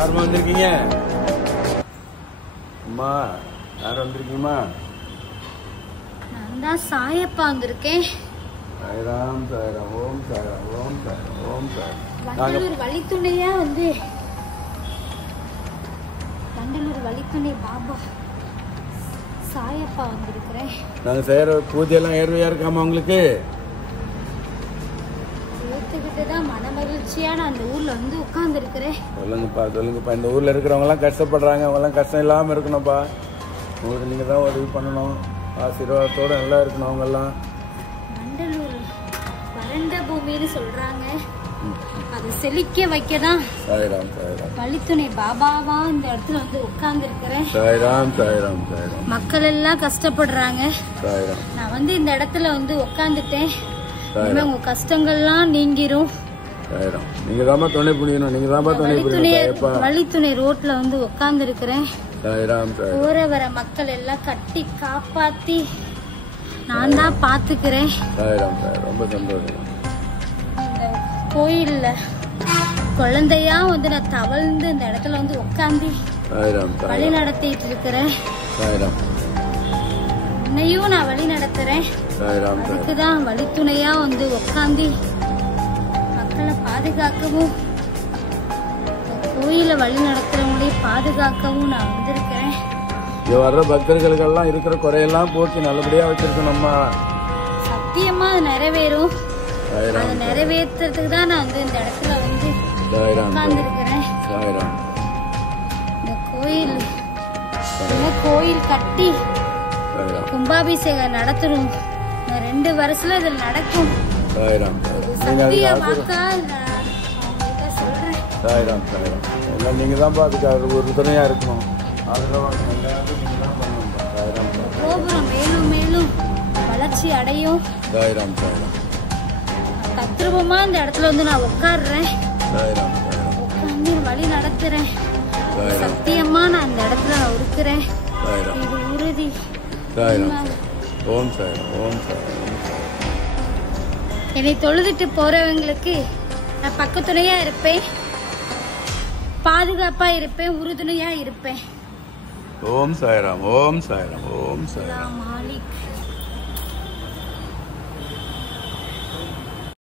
யாருமா வந்திருக்கீங்க? அம்மா யார் வந்திருக்கீங்கம்மா? நான் தான் சாயப்பா வந்திருக்கேன். சாய்ராம் சாய்ராம் ஓம் சாய்ராம் ஓம் சாய்ராம் ஓம் சாய்ராம். வண்டலூர் வழித்துணையா வந்து வண்டலூர் வழித்துணை பாபா சாயப்பா வந்திருக்கிறேன். நாங்கள் செய்கிற பூஜையெல்லாம் ஏர்வையாக இருக்காமா உங்களுக்கு? ஏற்றுக்கிட்டு தான் மன மகிழ்ச்சியா நான் அந்த ஊர்ல வந்து உட்கார்ந்துருக்கிறேன். சொல்லுங்கப்பா. இந்த ஊரில் இருக்கிறவங்கலாம் கஷ்டப்படுறாங்க. அவங்கெல்லாம் கஷ்டம் இல்லாமல் இருக்கணும்ப்பா. உங்களுக்கு நீங்கள் தான் உதவி பண்ணணும். ஆசீர்வாதத்தோடு நல்லா இருக்கணும். அவங்கெல்லாம் வண்டலூர் வறண்ட பூமின்னு சொல்றாங்க. அதை செழிக்க வைக்கதான் சாய்ராம் சாய்ராம் வழித்துணை பாபாவா இந்த இடத்துல வந்து உட்கார்ந்து இருக்கிறேன். சாய்ராம் சாய்ராம் சாய்ராம். மக்கள் எல்லாம் கஷ்டப்படுறாங்க. சாய்ராம். நான் வந்து இந்த இடத்துல வந்து உட்காந்துட்டேன். உங்க கஷ்டங்கள்லாம் நீங்கிரும். சாய்ராம். நீங்க தான்ப்பா துணை புரியணும். நீங்க தான்ப்பா துணை புரியணும். வழித்துணை ரோட்ல வந்து உட்கார்ந்து இருக்கிறேன். சாய்ராம் சாய்ராம். போற வர மக்கள் எல்லாம் கட்டி காப்பாத்தி நான் தான் பாத்துக்கிறேன். சாய்ராம் சாய்ராம். ரொம்ப சந்தோஷம். இந்த கோயில்ல குழந்தையா வந்து நான் தவழ்ந்து இந்த இடத்துல வந்து உட்காந்து வழி நடத்திட்டு இருக்கிறேன். உன்னையும் நான் வழி நடத்துறேன். அதுக்குதான் வழித்துணையா வந்து உட்காந்து மக்களை பாதுகாக்கவும் கோயில வழி நடத்துறவங்களையும் பாதுகாக்கவும் நான் வந்திருக்கிறேன். வர்ற பக்தர்களுக்கெல்லாம் இருக்கிற குறையெல்லாம் போக்கி நல்லபடியா வச்சிருக்கணும்மா. சத்தியமா அது நிறைவேறும். அதை நிறைவேற்றுறதுக்கு தான் நான் வந்து இந்த இடத்துல வந்து உட்கார்ந்து இருக்கிறேன். இந்த கோயில் கட்டி கும்பாபிஷேகம் நடத்தணும். 2 வருஷத்துல இதுல நடக்கும். சத்தியமாக்கா சொல்றேன். நீங்க தான் அதுக்கு ஒரு துணையா இருக்கணும். கோபுரம் மேலும் மேலும் வளர்ச்சி அடையும். தத்ரூபமா இந்த இடத்துல வந்து நான் உட்காடுறேன். உட்காந்து வழி நடத்துறேன். சத்தியமா நான் இந்த இடத்துல நான் இருக்கிறேன். இது உறுதி. என்னை தொழுதுட்டு போறவங்களுக்கு நான் பக்கத்துணையா இருப்பேன். பாதுகாப்பா இருப்பேன். உறுதுணையா இருப்பேன். ஓம் சாய்ராம். ஓம் சாய்ராம். ஓம் சாய்ராம். மாலிக்.